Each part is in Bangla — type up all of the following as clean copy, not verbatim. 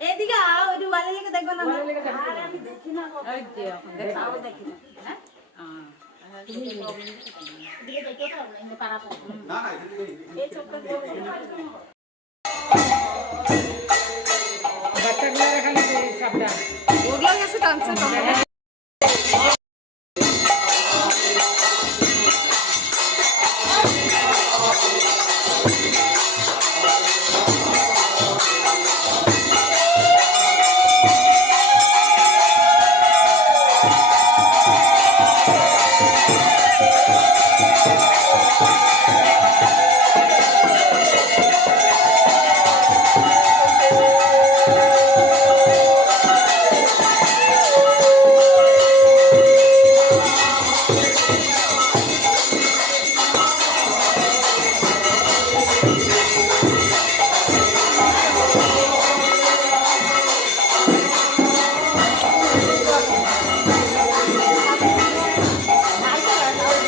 এইদিকে ওই ওয়ালে লেগে দেখবো না আরে আমি দেখি না ওই যে এখন দেখাও দেখি না হ্যাঁ তুমি দিকে দেখো তো ইন্দে পারা না না এই চক্কর বাচ্চাগুলো এখানে সাবধান ওগুলো কাছে টানছে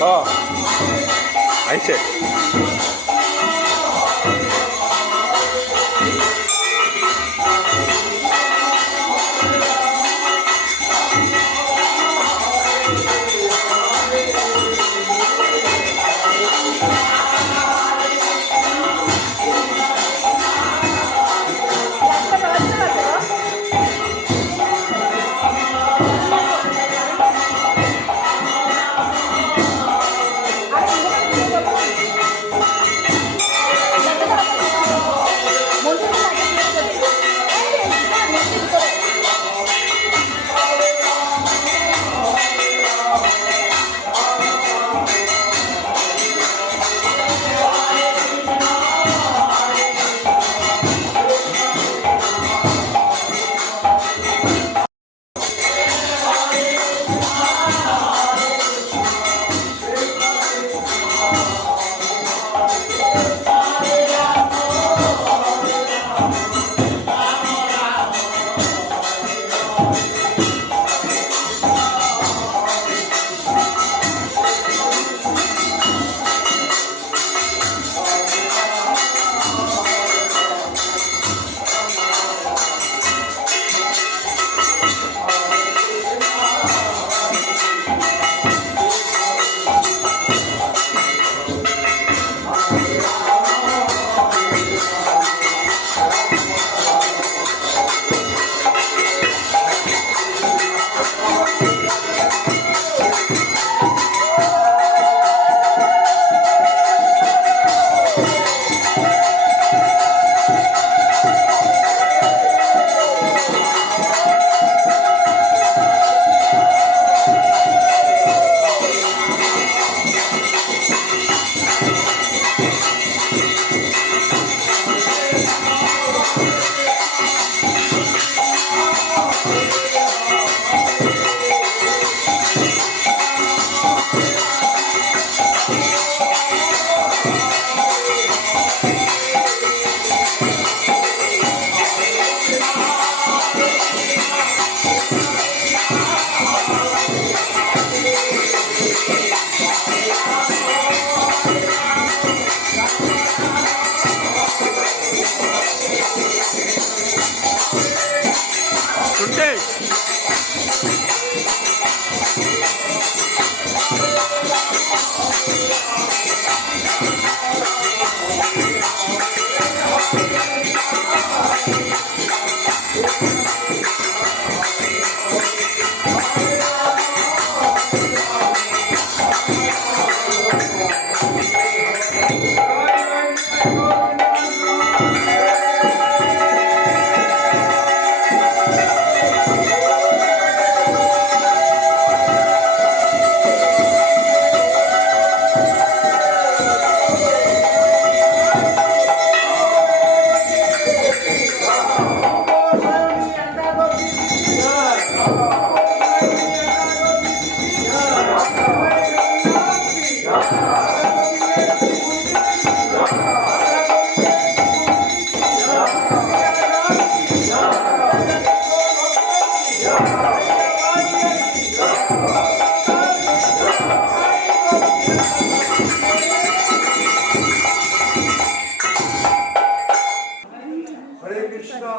তো আইছে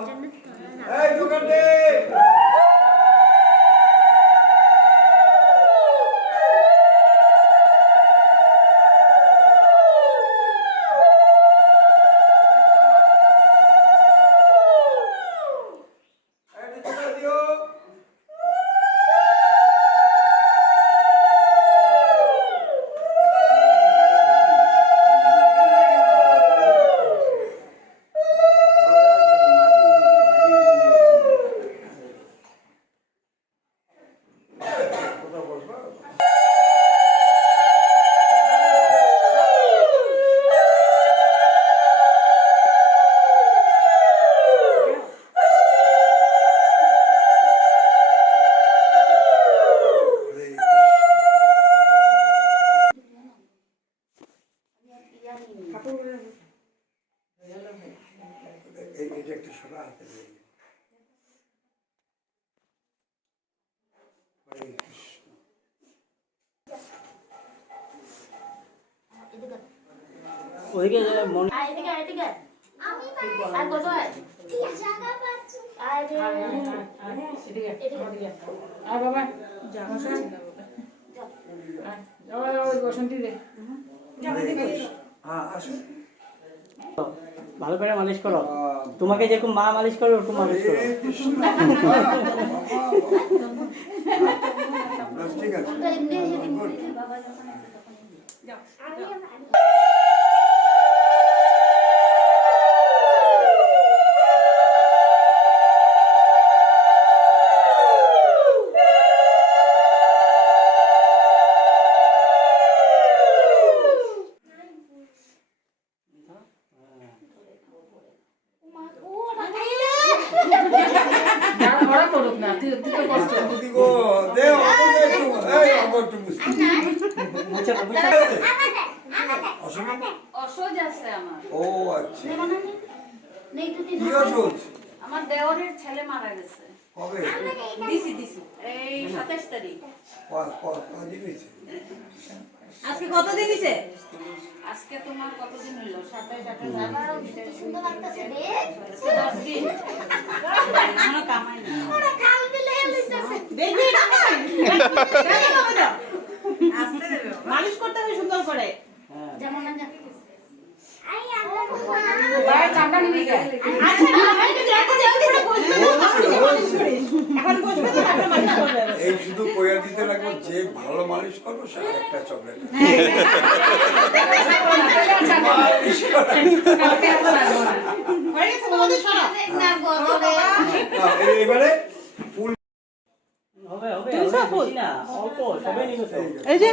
এই দোকানে এটা একটু সরা হাতে ওইদিকে মনে ভালো করে মালিশ করো, তোমাকে যেরকম মা মালিশ করো ওরকম মালিশ করো। ঠিক আছে আমার দেওরের ছেলে মারা গেছে। এই 27 তারিখ। আজকে কত দিন হইছে? আজকে তোমার কতদিন হইল? 27 28 সুন্দর লাগতেছে রে। 10 দিন। আমরা কামাই না। ওরা খাল দিলে লইতাছে। দেখি আস্তে দেবে। মালিশ করতে হবে সুন্দর করে। যেমন না আই আল্লাহ ভাই চামড়া নিবি কে? আচ্ছা না ভাই তো দেখো জলদি করে বসবে না মালিশ করিস। এখন বসবে তো তারপরে মালিশ করবে। এই শুধু কইয়া দিতে লাগবে যে ভালো মালিশ করবে সে একটা চকলেট। হয়ে গেছে তোমাদের সরা। না গো এবারে ফুল হবে হবে বেশি না অল্প সবাই নিবে তো। এই যে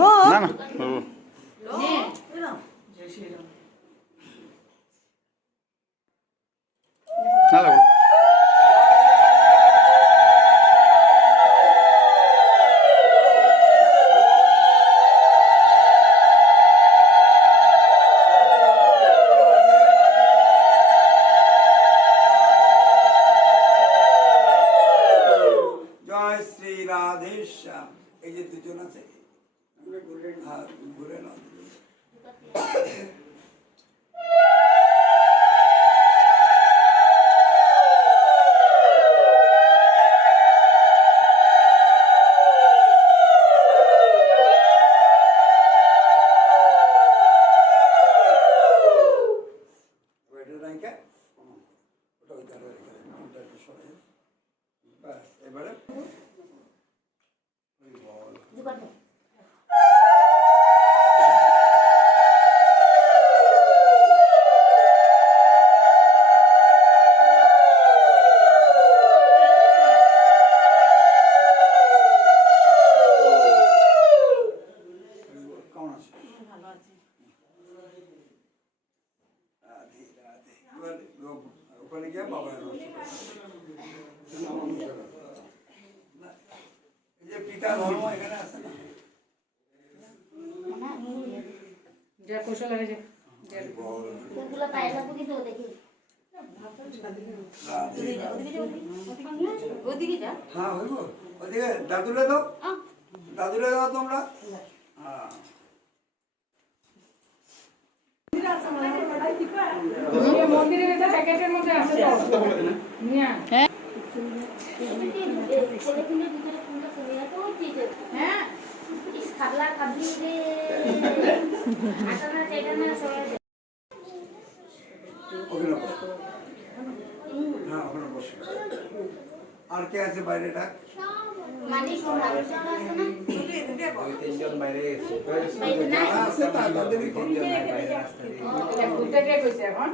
না না নে না লাগবে জয় শ্রী রাধেশ্যাম। এই যে দুজন আছে ঘুরে না এবারে কেমন আছে? ভালো আছি। রাধে রাধে। এবার ওখানে গিয়ে বাবা এই যে পিতা ধর্ম এখানে আছে না যা কৌশল লাগে যে ওগুলো পায়লা পুকি তো দেখি ওদিকে যা। হ্যাঁ হইব ওদিকে দাদুরে দাও দাদুরে দাও তোমরা হ্যাঁ মন্দিরে প্যাকেটের মধ্যে আছে তো নিয়ে পলিথিনের ভিতরে ফুলটা চলে যায় তো ওই চিজে হ্যাঁ ইস খাবলা খাবলি রে আটানা চেটানা সবাই ওখানে বস। হ্যাঁ ওখানে বসে। আর কে আছে বাইরে ডাক? মানে কোন আছে না যারা আছে তাদেরই কম। এটা খুলতে কে কইছে এখন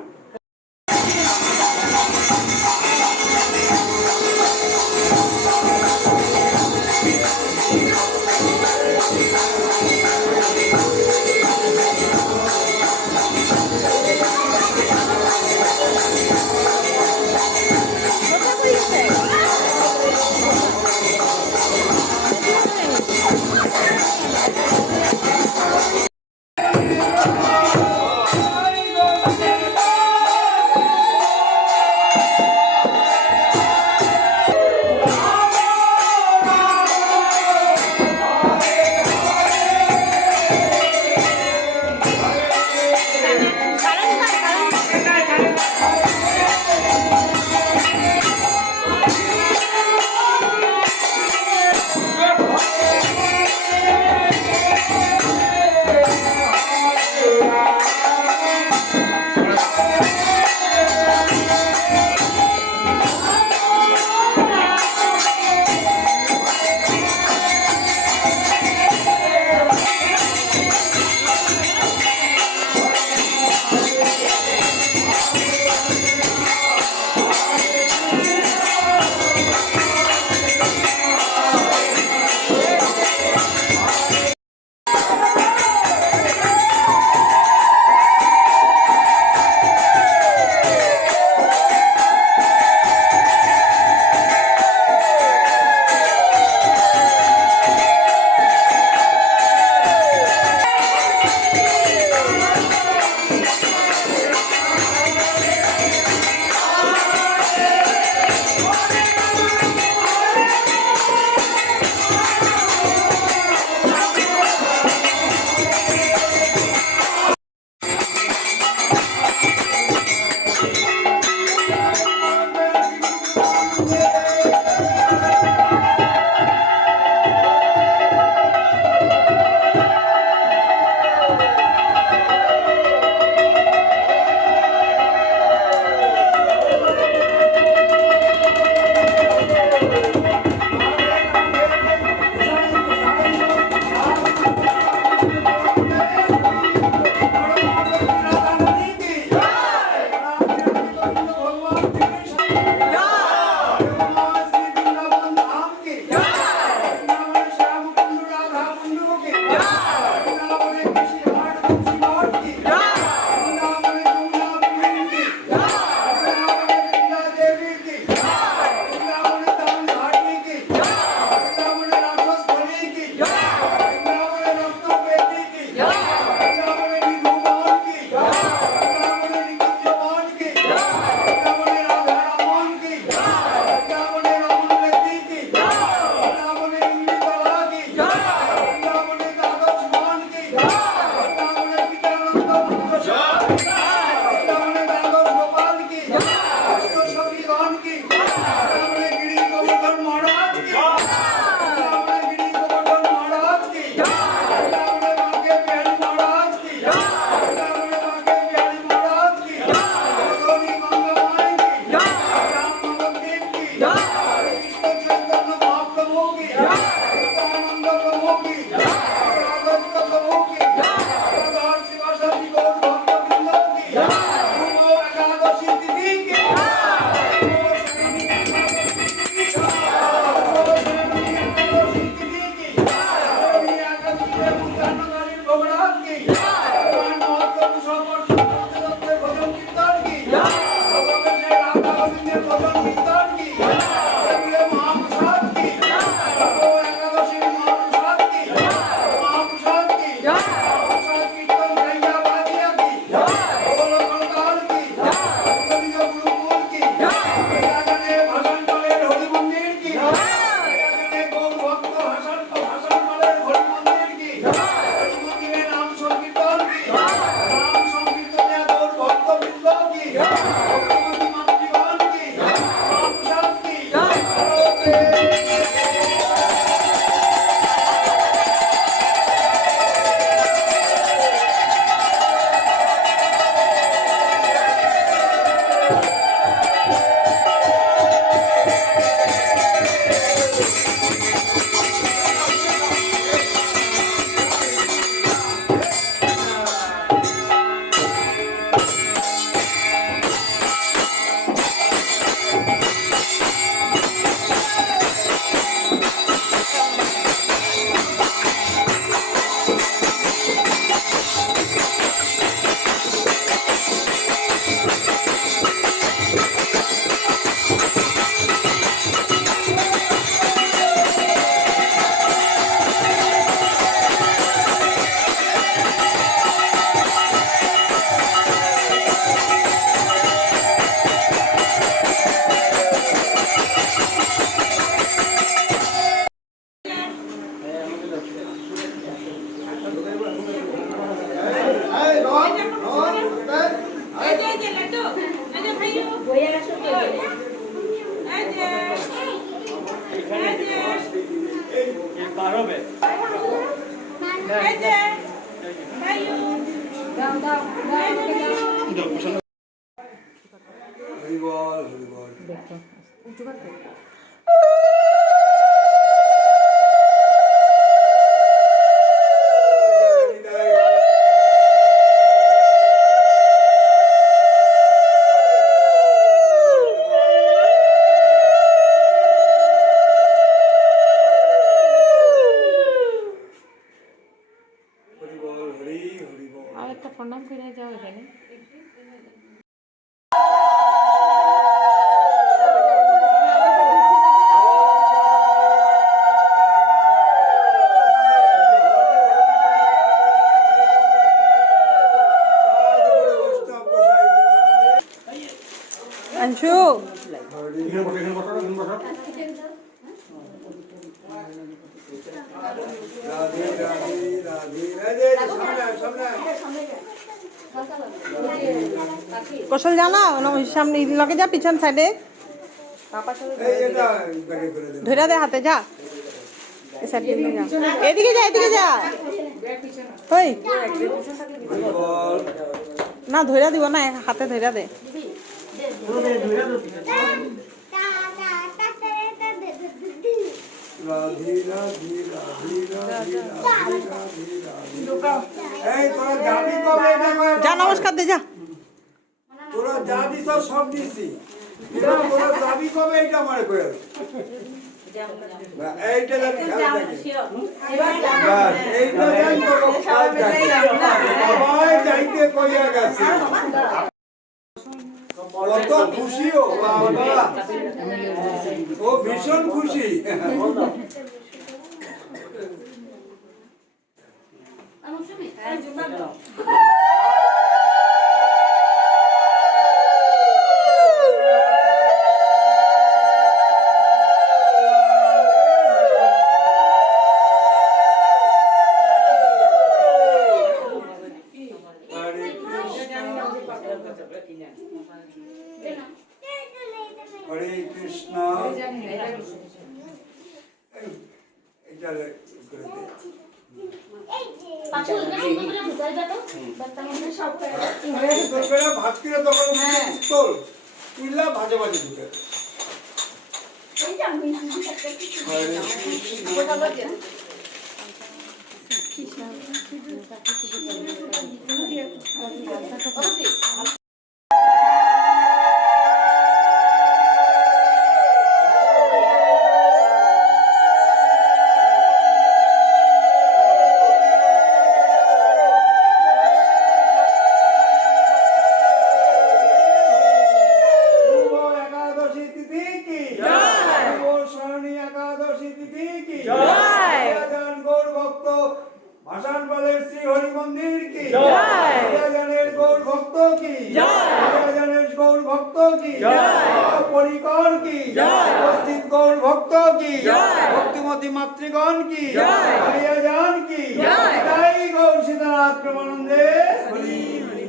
Yeah. আর হবে এই যে ভাইও দাও দাও দাও হরি বল হরি বল হরি বল হরি হরি বল আর একটা প্রণাম করে যাও এখানে अंशु রাধে রাধে রাধে রাধে সামনে আয়, সামনে আয়। কৌশল জানা সামনে লগে যা পিছন সাইডে এই এটা ব্যাগে করে দে ধরে দে হাতে যা এই সাইডে যা এদিকে যা এদিকে যা ওই হরি বল না ধরে দিব না হাতে ধরে দে রাধে রাধে রাধে রাধে রাধে রাধে এই তোরা যাবি কবে এটা কয় যা নমস্কার দে যা তোরা যাবি তো সব দিছি এবার তোরা যাবি কবে এটা আমারে কয় এইটা জানি খেয়াল থাকে বাস এইটা জানি তো খেয়াল থাকে সবাই যাইতে কইয়া গেছে কত খুশি ও বাবা ও ভীষণ খুশি হরে কৃষ্ণ এটা করে দে পাঁচু না এগুলো ভিতরে দাও বাচ্চা মধ্যে সব তোরা ভাত কিনে তখন পিস্তল তুইলা ভাজে ভাজে ঢুকে এই যে আমি হরে কৃষ্ণ শুভ একাদশী তিথি কি জয় শুভ শরণী একাদশী তিথি কি জয় রাজন গৌর ভক্ত ভাষণ বলের শ্রী হরি মন্দির কি জয় রাজনের গৌর ভক্ত কি জয় রাজনের গৌর ভক্ত কি জয় পরিকর কি জয় উপস্থিত গৌর ভক্ত কি জয় ভক্তিমতী মাতৃগণ কি জয় রাজন কি জয় জয় গৌর সীতানাথ প্রেমানন্দে হরি হরি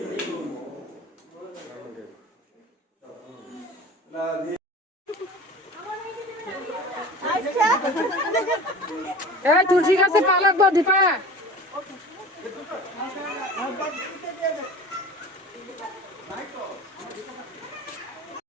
রাধে তুলসী গাছে পালক দো দীপা